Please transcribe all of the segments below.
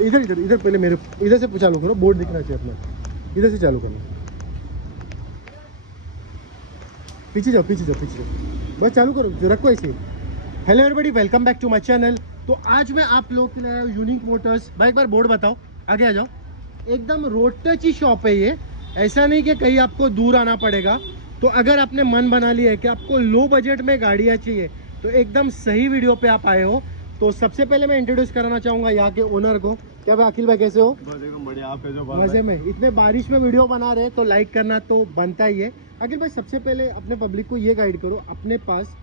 इधर इधर इधर पहले मेरे इधर से चालू करो, बोर्ड दिखना चाहिए अपना, इधर से चालू करना। पीछे जाओ पीछे जाओ पीछे जाओ, बस चालू करो, जो रखो ऐसे। Hello everybody, welcome back to my channel. तो आज मैं आप लोग के लिए यूनिक मोटर्स। भाई एक बार बोर्ड बताओ, आगे आ जाओ। एकदम रोड टच ही शॉप है ये, ऐसा नहीं कि कहीं आपको दूर आना पड़ेगा। तो अगर आपने मन बना लिया है कि आपको लो बजट में गाड़ियाँ चाहिए तो एकदम सही वीडियो पे आप आए हो। तो सबसे पहले मैं इंट्रोड्यूस कराना चाहूंगा यहाँ के ओनर को। क्या भाई अखिल भाई कैसे हो? बढ़िया, आप जो मजे में। इतने बारिश में वीडियो बना रहे तो लाइक करना तो बनता ही है। अखिल भाई सबसे पहले अपने पब्लिक को ये गाइड करो, अपने पास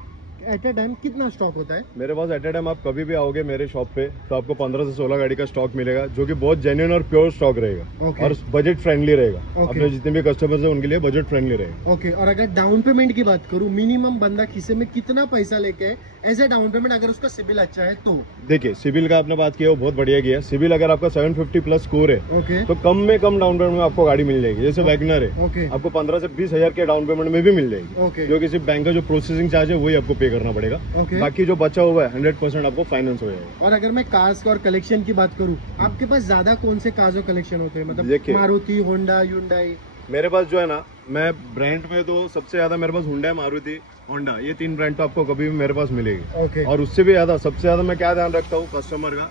एट ए टाइम कितना स्टॉक होता है? मेरे पास एट ए टाइम आप कभी भी आओगे मेरे शॉप पे तो आपको 15 से 16 गाड़ी का स्टॉक मिलेगा, जो कि बहुत जेन्युइन और प्योर स्टॉक रहेगा। और बजट फ्रेंडली रहेगा। अपने जितने भी कस्टमर्स हैं उनके लिए बजट फ्रेंडली रहेगा। ओके। और अगर डाउन पेमेंट की बात करूं, मिनिमम बंदा खीसे में कितना पैसा लेके है एज ए डाउन पेमेंट, अगर उसका सिबिल अच्छा है तो? देखिए, सिबिल का आपने बात किया वो बहुत बढ़िया किया। सिबिल अगर आपका 750 प्लस स्कोर है तो कम में कम डाउन पेमेंट में आपको गाड़ी मिल जाएगी। जैसे वैगनर है, आपको 15 से 20 हजार के डाउन पेमेंट में भी मिल जाएगी, जो किसी बैंक का जो प्रोसेसिंग चार्ज है वही आपको पे करना पड़ेगा। बाकी जो बचा हुआ है 100% आपको फाइनेंस हो जाएगा। और अगर मैं कार्स और कलेक्शन की बात करूं, आपके पास ज्यादा कौन से कार्स और कलेक्शन होते हैं? मतलब मारुति, होंडा, ह्युंडई। मेरे पास जो है ना, मैं ब्रांड में तो सबसे ज्यादा मेरे पास हुंडई, मारुति, होंडा, ये 3 ब्रांड तो आपको कभी भी मेरे पास मिलेगी। और उससे भी ज्यादा सबसे ज्यादा मैं क्या ध्यान रखता हूँ कस्टमर का,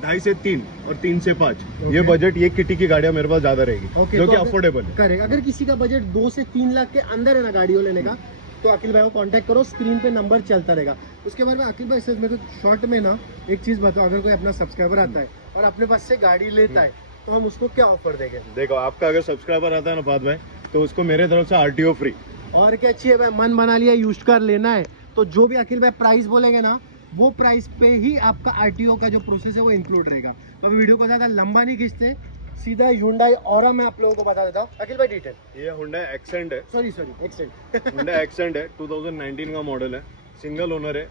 2.5 से 3 और 3 से 5 ये बजट, ये किटी की गाड़ियां मेरे पास ज्यादा रहेगी, जो कि अफोर्डेबल है। करेक्ट। अगर किसी का बजट 2 से 3 लाख के अंदर है ना गाड़ियों लेने का, तो अखिल भाई को कांटेक्ट करो, स्क्रीन पे नंबर चलता रहेगा। उसके बाद में अखिल भाई से मेरे को शॉर्ट में ना एक चीज बताओ, अगर कोई अपना सब्सक्राइबर आता है और अपने पास से गाड़ी लेता है तो हम उसको क्या ऑफर देंगे? देखो, आपका अगर सब्सक्राइबर आता है ना फात भाई, तो उसको मेरे तरफ से RTO फ्री। और क्या चाहिए भाई, मन बना लिया यूज्ड कार लेना है तो जो भी अखिल भाई प्राइस बोलेंगे ना, वो प्राइस पे ही आपका RTO का जो प्रोसेस है वो इंक्लूड रहेगा। तो वीडियो को ज्यादा लंबा नहीं खींचते, सीधा Hyundai Aura मैं आप लोगों को बता देता हूँ। अखिल भाई डिटेल। ये Hyundai Accent है। Sorry accent. Hyundai Accent है, 2019 का मॉडल है, सिंगल ओनर है,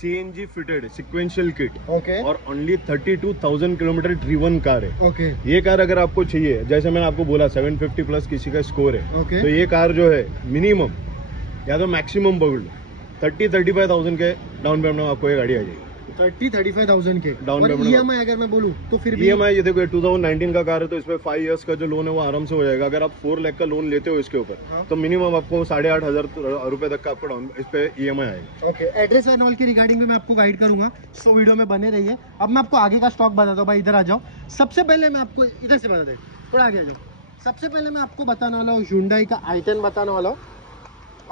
CNG फिटेड सिक्वेंशियल किट। और ओनली 32,000 किलोमीटर ड्रीवन कार है। ये कार अगर आपको चाहिए, जैसे मैंने आपको बोला 750 प्लस किसी का स्कोर है, तो ये कार जो है मिनिमम या तो मैक्सिमम पकड़ लो 30-35,000 के डाउन पेमेंट में आपको ये गाड़ी आ जाएगी। 30-35,000 के डाउन पेमेंट। EMI अगर मैं बोलूँ तो फिर EMI, ये देखो 2019 का कार है तो इसमें 5 इयर्स का जो लोन है वो आराम से हो जाएगा। अगर आप 4 लाख का लोन लेते हो इसके ऊपर, तो मिनिमम आपको 8,500 रुपए तक का आपको डाउन इस पे EMI आएगा। ओके। एड्रेस एंड ऑल की रिगार्डिंग भी मैं आपको गाइड करूंगा, सो वीडियो में बने रहिए। अब मैं आपको आगे का स्टॉक बताता हूँ। भाई इधर आ जाओ। सबसे पहले मैं आपको इधर से बता दें, थोड़ा आगे आ जाओ। सबसे पहले मैं आपको बताने वाला हूँ Hyundai का i10 बताने वाला हूँ।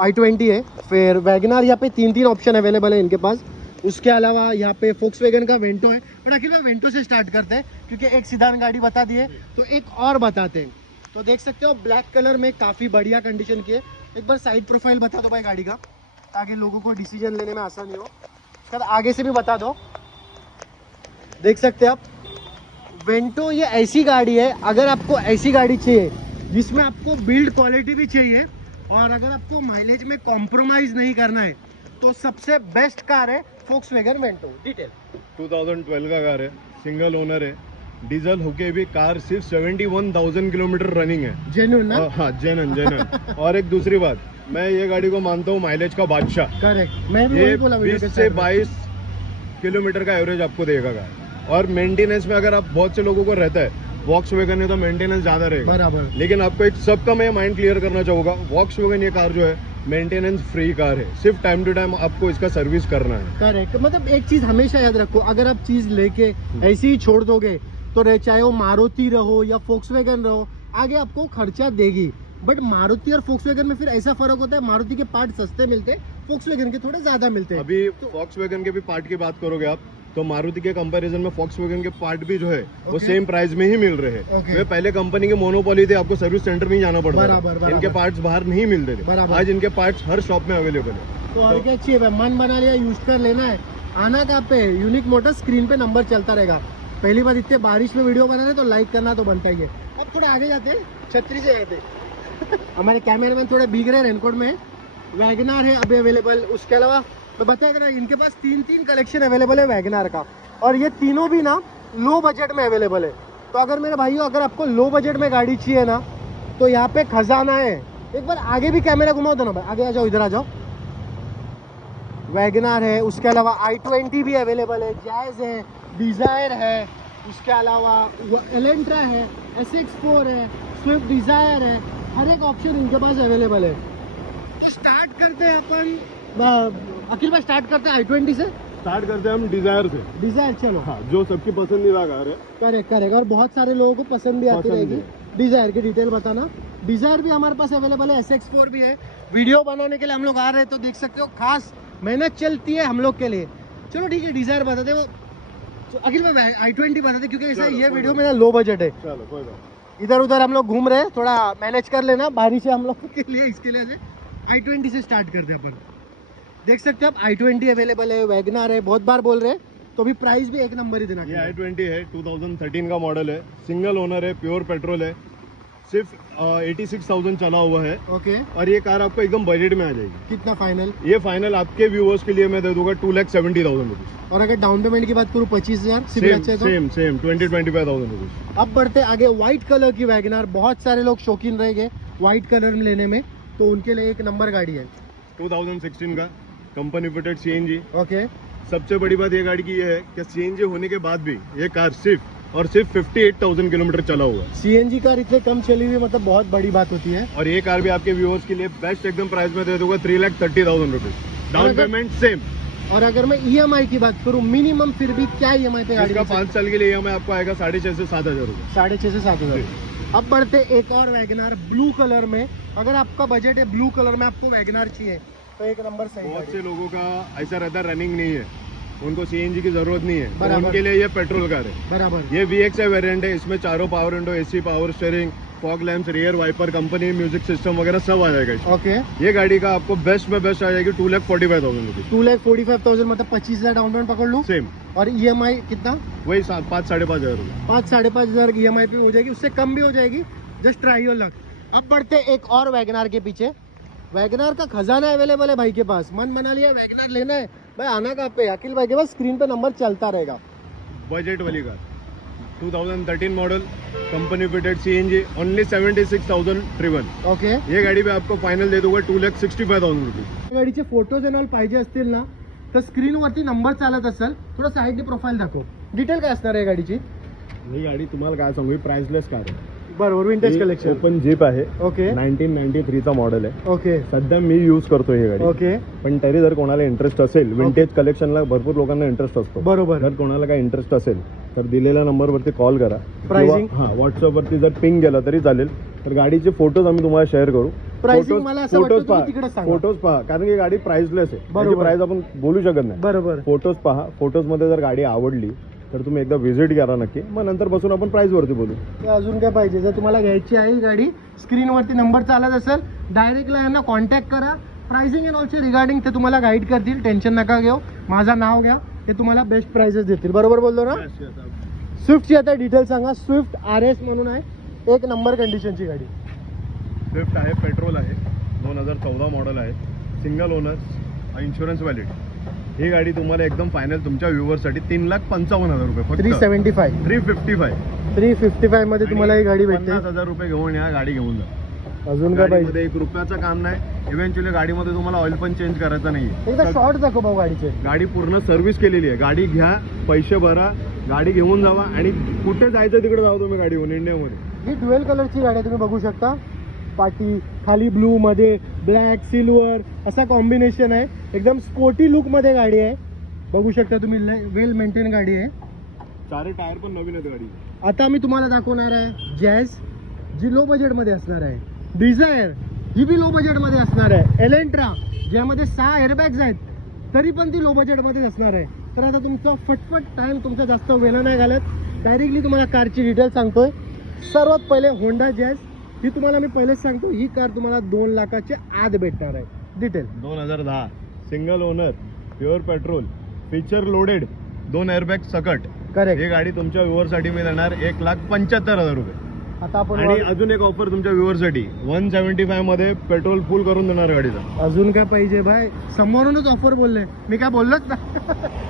i20 है, फिर वैगनर, यहाँ पे 3 ऑप्शन अवेलेबल है इनके पास। उसके अलावा यहाँ पे Volkswagen का वेंटो है। पर आखिर में वेंटो से स्टार्ट करते हैं क्योंकि एक सीधान गाड़ी बता दी है, तो एक और बताते हैं। तो देख सकते हो ब्लैक कलर में काफ़ी बढ़िया कंडीशन की है। एक बार साइड प्रोफाइल बता दो भाई गाड़ी का, ताकि लोगों को डिसीजन लेने में आसानी हो। उसके बाद आगे से भी बता दो। देख सकते हैं आप वेंटो, ये ऐसी गाड़ी है, अगर आपको ऐसी गाड़ी चाहिए जिसमें आपको बिल्ड क्वालिटी भी चाहिए और अगर आपको माइलेज में कॉम्प्रोमाइज नहीं करना है, तो सबसे बेस्ट कार है Volkswagen वेंटो। डिटेल। 2012 का कार है, सिंगल ओनर है, डीजल होके भी कार सिर्फ 71,000 किलोमीटर रनिंग है। जेन्युइन ना? हाँ, जेन्युइन। और एक दूसरी बात, मैं ये गाड़ी को मानता हूँ माइलेज का बादशाह। करेक्ट, मैं भी वही बोला। 20 से 22 किलोमीटर का एवरेज आपको देगा कार। और मेंटेनेंस में अगर आप, बहुत से लोगों को रहता है Volkswagen में तो मेंटेनेंस ज्यादा रहेगा बराबर, लेकिन आपको एक सबका मैं माइंड क्लियर करना चाहूंगा, Volkswagen ये कार जो है मेंटेनेंस फ्री कार है, सिर्फ टाइम टू टाइम आपको इसका सर्विस करना है। करेक्ट। मतलब एक चीज हमेशा याद रखो, अगर आप चीज लेके ऐसे ही छोड़ दोगे तो चाहे वो मारुति रहो या Volkswagen रहो, आगे आपको खर्चा देगी। बट मारुति और Volkswagen में फिर ऐसा फर्क होता है, मारुति के पार्ट सस्ते मिलते हैं, Volkswagen के थोड़े ज्यादा मिलते हैं। अभी Volkswagen के भी पार्ट की बात करोगे आप, तो मारुति के कंपैरिजन में Volkswagen के पार्ट भी जो है वो सेम प्राइस में ही मिल रहे हैं। वे पहले कंपनी के मोनोपोली थे, आपको सर्विस सेंटर में ही जाना पड़ता था, इनके पार्ट्स बाहर नहीं मिलते थे। आज इनके पार्ट्स हर शॉप में अवेलेबल है। तो और क्या चाहिए, मन बना लिया, यूज कर लेना है। आना कहाँ पे? यूनिक मोटर्स, स्क्रीन पे नंबर चलता रहेगा। पहली बार इतने बारिश में वीडियो बना रहे तो लाइक करना तो बनता ही है। अब थोड़ा आगे जाते हैं, छतरी से जाते हमारे कैमरामैन थोड़ा भीग रहे, रेनकोट में। वैगनर है अभी अवेलेबल। उसके अलावा मैं बताया ना, इनके पास 3 कलेक्शन अवेलेबल है वैगनर का, और ये तीनों भी ना लो बजट में अवेलेबल है। तो अगर मेरे भाइयों, अगर आपको लो बजट में गाड़ी चाहिए ना, तो यहाँ पे खजाना है। एक बार आगे भी कैमरा घुमाओ दो ना भाई, आगे आ जाओ, इधर आ जाओ। वैगनर है, उसके अलावा i20 भी अवेलेबल है, जैज है, डिजायर है, उसके अलावा एलेंट्रा है, SX4 है, स्विफ्ट डिजायर है, हर एक ऑप्शन इनके पास अवेलेबल है। तो स्टार्ट करते हैं अपन अखिल भाई, स्टार्ट करते हैं i20 से। स्टार्ट करते हैं हम डिजायर से। डिजायर, चलो। हाँ, जो सबकी पसंदीदा कार है। करेक्ट करेक्ट, और बहुत सारे लोगों को पसंद भी आती रहेगी। डिजायर की डिटेल बताना। डिजायर भी हमारे पास अवेलेबल है, SX4 भी है। वीडियो बनाने के लिए हम लोग आ रहे हैं तो देख सकते हो, खास मेहनत चलती है हम लोग के लिए। चलो ठीक है, डिजायर बता दे वो। तो अखिल भाई i20 बता दे, क्योंकि ऐसा ये वीडियो मेरा लो बजट है। चलो कोई बात। इधर उधर हम लोग घूम रहे हैं, थोड़ा मैनेज कर लेना बारिश है हम लोग के लिए, इसके लिए i20 से स्टार्ट करते हैं अपन। देख सकते हो आप i20 अवेलेबल है, वैगनर है, बहुत बार बोल रहे हैं तो भी प्राइस भी एक नंबर ही देना। ये i20 है, 2013 का मॉडल है, सिंगल ओनर है, प्योर पेट्रोल है, सिर्फ 86,000 चला हुआ है। ओके। और ये कार आपको एकदम बजट में आ जाएगी। कितना फाइनल? ये फाइनल आपके व्यूअर्स के लिए मैं दे दूंगा 2,70,000 रुपीज। और अगर डाउन पेमेंट की बात करूँ 25,000 सेम 20-25,000 रुपीज। अब बढ़ते आगे, व्हाइट कलर की वैगनर, बहुत सारे लोग शौकीन रहेंगे व्हाइट कलर में लेने में, तो उनके लिए एक नंबर गाड़ी है। 2016 का कंपनी फिटेड CNG। ओके। सबसे बड़ी बात ये गाड़ी की ये है कि CNG होने के बाद भी ये कार सिर्फ 58,000 किलोमीटर चला हुआ है। CNG कार इतने कम चली हुई, मतलब बहुत बड़ी बात होती है। और ये कार भी आपके व्यूअर्स के लिए बेस्ट एकदम प्राइस में दे दूंगा 3,30,000 रुपीज। Down payment same. और अगर मैं EMI की बात करूं, मिनिमम फिर भी क्या EMI पे गाड़ी? 5 साल के लिए EMI आपको आएगा 6,500 से 7,000 रुपए। 6,500 से 7,000। अब बढ़ते एक और वैगनर ब्लू कलर में। अगर आपका बजट है ब्लू कलर में, आपको वैगनर चाहिए तो एक नंबर सही। बहुत से लोगों का ऐसा रहता है रनिंग नहीं है, उनको CNG की जरूरत नहीं है, तो बराबर। उनके लिए ये पेट्रोल कार है। बराबर। ये VX वेरिएंट है, इसमें चारों power window, AC, power steering, fog lamps, rear wiper, company music system वगैरह सब आ जाएगा इसमें। ओके। ये गाड़ी का आपको बेस्ट में बेस्ट आ जाएगी 2,45,000 रुपीज। 2,45,000 मतलब 25,000 डाउन पेमेंट पकड़ लूं। सेम। और EMI कितना? वही 5-5,500 रुपए। 5-5,500 की EMI पे हो जाएगी, उससे कम भी हो जाएगी, जस्ट ट्राई योर लक। अब बढ़ते एक और वैगनर के पीछे। वैगनर का खजाना अवेलेबल है भाई के पास। मन बना लिया वैगनर लेना है भाई, आना कहाँ पे? अखिल भाई के पास स्क्रीन पे नंबर चलता रहेगा। बजट वाली car 2013 model, company fitted CNG, only 76,000 driven. Okay. ये गाडी पे आपको फायनल दे दूंगा 2,65,000 रुपीज। गाडीचे फोटोज एंड ऑल पाहिजे असतील ना, तर स्क्रीनवरती नंबर चालत असेल, थोडं साईडने प्रोफाईल दाखव। डिटेल काय असणार आहे गाडीची? ही गाडी तुम्हाला काय सांगू, प्राइसलेस कार आहे। बरोबर, विंटेज कलेक्शन। ओपन जीप आहे। ओके। 1993 चा मॉडेल आहे। ओके। सध्या मी यूज करतोय ही गाडी। ओके। पण तरी जर कोणाला इंटरेस्ट असेल, विंटेज कलेक्शनला भरपूर लोकांना इंटरेस्ट असतो। बरोबर। जर कोणाला काही इंटरेस्ट असेल तर दिलेल्या नंबरवरती कॉल करा। प्राइसिंग? हां, व्हॉट्सअपवरती जर पिंग केलं तरी चालेल। तर गाडीचे फोटोज आम्ही तुम्हाला शेअर करू। प्राइसिंग मला असं वाटतं तुम्ही तिकडे सांगा। फोटोज पहा, कारण की गाडी प्राइसलेस आहे। त्याची प्राइस आपण बोलू शकत नाही। बरोबर। फोटोज पहा, फोटोज मध्ये जर गाडी आवडली तर तुम्ही एकदा व्हिजिट करा नक्की, मग नंतर बसून आपण प्राइस वरती बोलू। अजून काय पाहिजे? जर तुम्हाला घ्यायची आहे ही गाडी, स्क्रीनवरती नंबर चालत असेल, डायरेक्टला यांना कॉन्टॅक्ट करा। प्राइसिंग एंड ऑल्सो रिगार्डिंग ते तुम्हाला गाईड करतील, टेन्शन नका घेऊ। माझं नाव घ्या, ते तुम्हाला बेस्ट प्राइसेस देतील। बरोबर बोललो ना? स्विफ्टची आता डिटेल सांगा। स्विफ्ट RS म्हणून आहे, एक नंबर कंडिशनची गाडी। स्विफ्ट आहे, पेट्रोल आहे, 2014 मॉडेल आहे, सिंगल ओनर, इन्शुरन्स व्हॅलिड। ही गाडी तुम्हाला एकदम फायनल तुमच्या व्ह्यूअरसाठी 3,55,000 रुपये फक्त। 375 355 मध्ये तुम्हाला ही गाडी भेटते। 50,000 रुपये घेऊन या, गाडी घेऊन जा। अजून काय पाहिजे? गाडीमध्ये 1 रुपयाचं काम नाही। इव्हेंच्युअली गाडीमध्ये तुम्हाला ऑइल पण चेंज करायचा नाहीये। एकदा शॉर्ट दाखव भाऊ गाडीचे। गाडी पूर्ण सर्व्हिस केलेली आहे। गाडी घ्या, पैसे भरा, गाडी घेऊन जावा आणि कुठे जायचं तिकडे जाऊ तुम्ही गाडी घेऊन इंडियामध्ये। ही ड्युएल कलरची गाडी आहे, तुम्ही बघू शकता। पाटी खाली ब्लू मध्ये ब्लॅक सिल्वर असा कॉम्बिनेशन आहे, एकदम स्पोर्टी लुक मध्ये गाडी आहे। बघू शकता तुम्ही, वेल मेंटेन गाडी आहे। सारे टायर पण नवीन आहेत गाडी। आता मी तुम्हाला दाखवणार आहे जॅज, जी लो बजेट मध्ये असणार आहे। डिझायर, ही बी लो बजेट मध्ये असणार आहे। एलेंट्रा, ज्यामध्ये 6 एअरबॅग्स आहेत, तरी पण ती लो बजेट मध्ये असणार आहे। तर आता तुमचा फटफट टाइम, तुमचा जास्त वेळ नाही घालत, डायरेक्टली तुम्हाला कारची डिटेल सांगतोय। सर्वात पहिले होंडा जॅज, ही तुम्हाला मी पहिलेच सांगतो, ही कार तुम्हाला 2 लाखाच्या आत भेटणार आहे। Detail 2010 single owner, pure petrol, feature loaded, 2 airbag सकट। करेक्ट। ही गाडी तुमच्या व्ह्यूअरसाठी मी देणार 1,75,000 रुपये। आता आपण आणि अजून एक ऑफर तुमच्या व्ह्यूअरसाठी 175 मध्ये पेट्रोल फुल करून देणार गाडीचा। अजून काय पाहिजे भाई? समोरूनच ऑफर बोलले, मी काय बोललोच ना।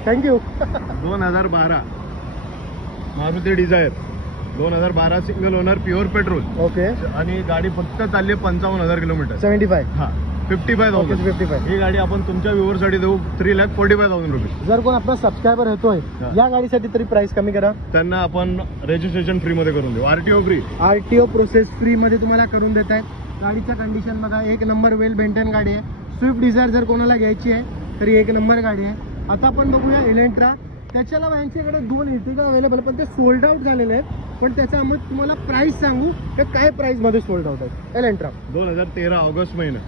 Thank you. 2012 Maruti Dzire, 2012 single owner, pure petrol. Okay. आणि गाडी फक्त चालली 55,000 किलोमीटर। 75। हा, 55,000. 55. ही गाडी आपण तुमच्या व्ह्यूअर साठी देऊ 3,45,000 रुपये. जर कोण आपला सबस्क्रायबर होतोय हा. या गाडीसाठी तरी प्राइस कमी करा. त्यांना आपण रजिस्ट्रेशन फ्री मध्ये करून देऊ, RTO free. RTO process free मध्ये तुम्हाला करून देत आहेत. गाडीचं कंडिशन बघा, एक नंबर वेल मेंटेन गाडी आहे. स्विफ्ट डिझायर जर कोणाला घ्यायची आहे तरी एक नंबर गाडी आहे. आता आपण बघूया इलेंट्रा. त्याच्याला यांच्याकडे 2 इर्टिगा अवेलेबल, पण ते सोल्ड आउट झालेले आहेत. पण त्याच्यामध्ये तुम्हाला प्राइस सांगू तर काय प्राइस मध्ये सोल्ड आउट आहे इलेंट्रा. 2013 ऑगस्ट महिना,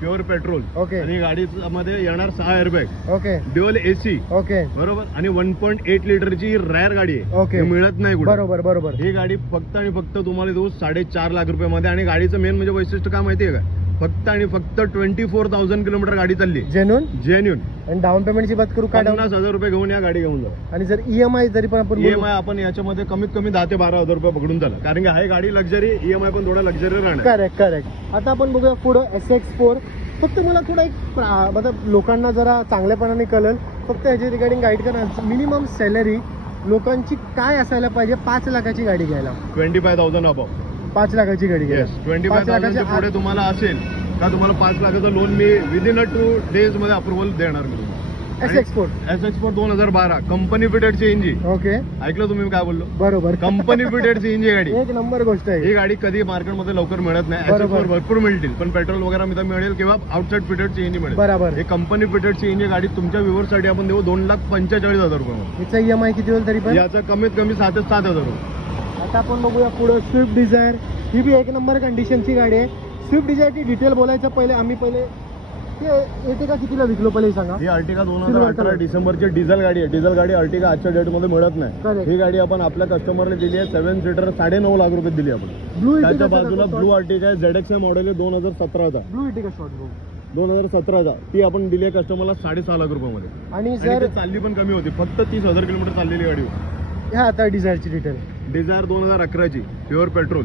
प्युअर पेट्रोल. ओके. आणि गाडीमध्ये येणार 6 airbag, okay dual AC, okay बरोबर. आणि 1.8 लिटरची रॅर गाडी आहे. ओके. हे मिळत नाही कुठे. बरोबर बरोबर. ही गाडी फक्त आणि फक्त तुम्हाला देऊ 4.5 लाख रुपयामध्ये. आणि गाडीचं मेन म्हणजे वैशिष्ट्य काय माहितीये का, फक्त आणि फक्त 24,000 किलोमीटर गाडी चालली, जेन्युन. आणि डाऊन पेमेंटची बात करू का, 50,000 रुपये घेऊन या गाडी घेऊन जाऊ. आणि जर ईएमआय जरी पण आपण ईएमआय आपण याच्यामध्ये कमीत कमी 10 ते 12,000 रुपये पकडून झाला, कारण की हाय गाडी लक्झरी, ईएमआय पण थोडा लक्झरी राहणार. Correct correct. आता आपण बघूया पुढं SX4. फक्त मला थोडा एक मतलब लोकांना जरा चांगल्यापणाने कळेल, फक्त ह्याची रिगार्डिंग गाईड करा. मिनिमम सॅलरी लोकांची काय असायला पाहिजे 5 लाखाची गाडी घ्यायला. 25,000 अबाव. 5 लाखाची गाडी घ्यायला. 25,000 पुढे तुम्हाला असेल का तुम्हाला 5 लाखाचं लोन मी विदिन 2 डेज मध्ये अप्रुव्हल देणार मी. SX4 2012 company fitted CNG. Okay. ऐकलं तुम्ही काय बोललो, बरोबर. कंपनी फिटेड सीएनजी गाडी. एक नंबर गोष्ट आहे. ही गाडी कधी मार्केटमध्ये लवकर मिळत नाही. बरोबर. SX4 भरपूर मिळतील, पण पेट्रोल वगैरे मिळेल किंवा आउटसाइड फिटेड सीएनजी मिळेल. बरोबर. हे कंपनी फिटेड सीएनजी गाडी तुमच्या व्ह्यूअर साठी आपण देऊ 2,45,000 रुपये. याचा ईएमआय किती होईल तरी पण याचा कमीत कमी 7 ते 7,000 रुपये. आता आपण बघूया पुढे स्विफ्ट डिझायर. ही बी एक नंबर कंडिशनची गाडी आहे. स्विफ्ट डिझायरची डिटेल बोलायचं पहिले आम्ही ते Ertiga कितीला विकलो पहिले सांगा. ही अर्टिगा 2018 डिसेंबरची डिझेल गाडी आहे. डिझेल गाडी अर्टिगा आजच्या डेट मध्ये मिळत नाही. ही गाडी आपण आपल्या कस्टमरला दिली आहे 7 सीटर 9.5 लाख रुपये दिली आपण. त्याच्या बाजूला ब्लू अर्टिगा आहे, ZXI मॉडेल आहे 2017चा. ब्लू अर्टिगा शॉर्ट 2017चा ती आपण दिली आहे कस्टमरला 6.5 लाख रुपयामध्ये. आणि जर चालली पण कमी होती, फक्त 30,000 किलोमीटर चाललेली गाडी होती. ह्या आता डिझायरची डिटेल. डिझायर 2011ची प्युअर पेट्रोल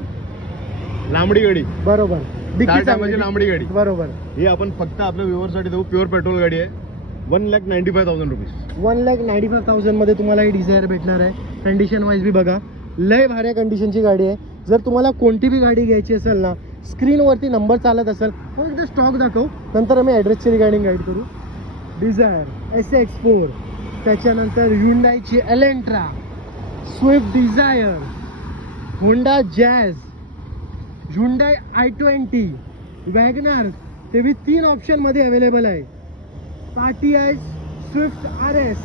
लांबडी गाडी. बरोबर. लांबडी गाडी. बरोबर. ही आपण फक्त आपल्या व्ह्यूअर साठी देऊ. प्युअर पेट्रोल गाडी आहे. 1,95,000 रुपीज. 1,95,000 मध्ये तुम्हाला ही डिझायर भेटणार आहे. कंडिशन वाईज बी बघा, लय भारी कंडिशनची गाडी आहे. जर तुम्हाला कोणती बी गाडी घ्यायची असेल ना, स्क्रीनवरती नंबर चालत असेल मग एकदा स्टॉक दाखव, नंतर आम्ही ॲड्रेसची रिगार्डिंग गाईड करू. डिझायर, SX4, त्याच्यानंतर ह्युंडाईची Elantra, Swift Dzire, Honda Jazz, Hyundai i20, WagonR, ते बी 3 ऑप्शन मध्ये अवेलेबल आहे. पार्टी आहे, स्विफ्ट RS,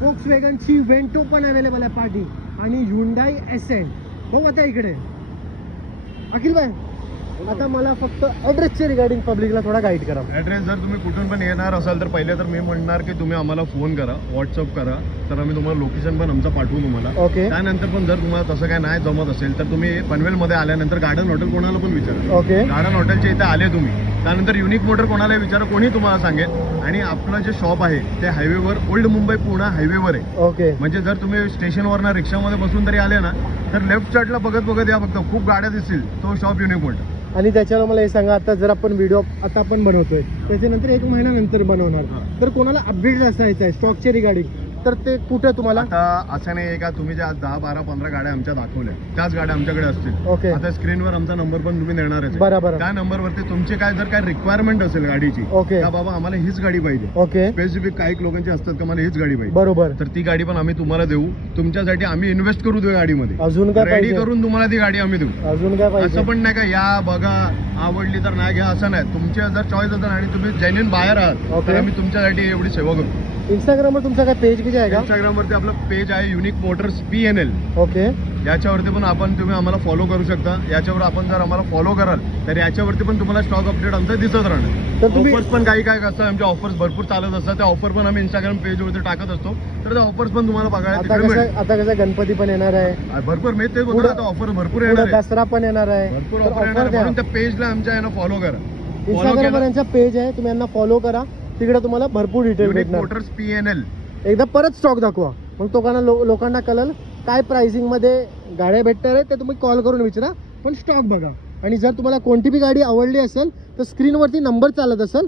वॉक्सवॅगनची वेंटो पण अवेलेबल आहे पार्टी, आणि ह्युंडाई एसेंट. हो आता इकडे अखिल भाई, आता मला फक्त ॲड्रेसचे रिगार्डिंग पब्लिकला थोडा गाईड करा. ॲड्रेस जर तुम्ही कुठून पण येणार असाल तर पहिले तर मी म्हणणार की तुम्ही आम्हाला फोन करा, व्हॉट्सअप करा, तर आम्ही तुम्हाला लोकेशन पण आमचं पाठवू तुम्हाला. ओके. त्यानंतर पण जर तुम्हाला तसं काय नाही जमत असेल तर तुम्ही पनवेलमध्ये आल्यानंतर गार्डन हॉटेल कोणाला पण विचारा. ओके. गार्डन हॉटेलच्या इथे आले तुम्ही, त्यानंतर युनिक मोटर कोणाला विचारा, कोणी तुम्हाला सांगेल. आणि आपलं जे शॉप आहे ते हायवेवर, ओल्ड मुंबई पुणे हायवेवर आहे. ओके. म्हणजे जर तुम्ही स्टेशनवरनं रिक्षामध्ये बसून तरी आले ना तर लेफ्ट साईडला बघत या, फक्त खूप गाड्या दिसतील, तो शॉप युनिक मोटर. आणि त्याच्यावर मला हे सांगा, आता जर आपण व्हिडिओ आता आपण बनवतोय त्याच्यानंतर 1 महिन्यानंतर बनवणार, तर कोणाला अपडेट असायचं आहे स्टॉकचे रिगार्डिंग, तर ते कुठे तुम्हाला. आता असं नाही का तुम्ही ज्या 10, 12, 15 गाड्या आमच्या दाखवल्या त्याच गाड्या आमच्याकडे असतील. ओके. आता स्क्रीनवर आमचा नंबर पण तुम्ही देणारच. बरोबर. त्या नंबरवरती तुमची काय जर काय रिक्वायरमेंट असेल गाडीची, ओके, का बाबा आम्हाला हीच गाडी पाहिजे, ओके, स्पेसिफिक काही लोकांची असतात का मला हीच गाडी पाहिजे, बरोबर, तर ती गाडी पण आम्ही तुम्हाला देऊ. तुमच्यासाठी आम्ही इन्व्हेस्ट करू देऊ गाडीमध्ये, अजून काय रेडी पाहिजे करून तुम्हाला ती गाडी आम्ही देऊ. अजून काय पाहिजे असं पण नाही का या बघा आवडली तर नाही घ्या, असं नाही. तुमचे जर चॉईस असेल आणि तुम्ही जेन्युइन बाहेर आहात ओके, तर आम्ही तुमच्यासाठी एवढी सेवा करू. इंस्टाग्रामवर तुमचा काय पेज किती आहे का? इंस्टाग्रामवरती आपलं पेज आहे युनिक मोटर्स PNL. ओके. याच्यावरती पण तुम्ही आम्हाला फॉलो करू शकता. याच्यावर आपण जर आम्हाला फॉलो कराल तर याच्यावरती पण तुम्हाला स्टॉक अपडेट आमचं दिसत राहणार. तर तुम्ही ऑफर्स पण काही काय असतात, आमच्या ऑफर्स भरपूर चालत असतात, त्या ऑफर पण आम्ही इंस्टाग्राम पेजवरती टाकत असतो, तर त्या ऑफर्स पण तुम्हाला बघायला आता कसं गणपती पण येणार आहे, भरपूर मी ते बोलतो, आता ऑफर भरपूर येणार आहे, दसरा पण येणार आहे, भरपूर ऑफर येणार आहे. म्हणून त्या पेजला आमच्या यांना फॉलो करा. इंस्टाग्रामवर यांचा पेज आहे, तुम्ही यांना फॉलो करा, तिकडे तुम्हाला भरपूर डिटेल युनिक भेटणार. Motors PNL. एकदा परत स्टॉक दाखवा, मग लोकांना कळेल काय प्राइसिंग मध्ये गाड्या भेटणार आहेत, ते तुम्ही कॉल करून विचारा, पण स्टॉक बघा. आणि जर तुम्हाला कोणती बी गाडी आवडली असेल तर स्क्रीनवरती नंबर चालत असेल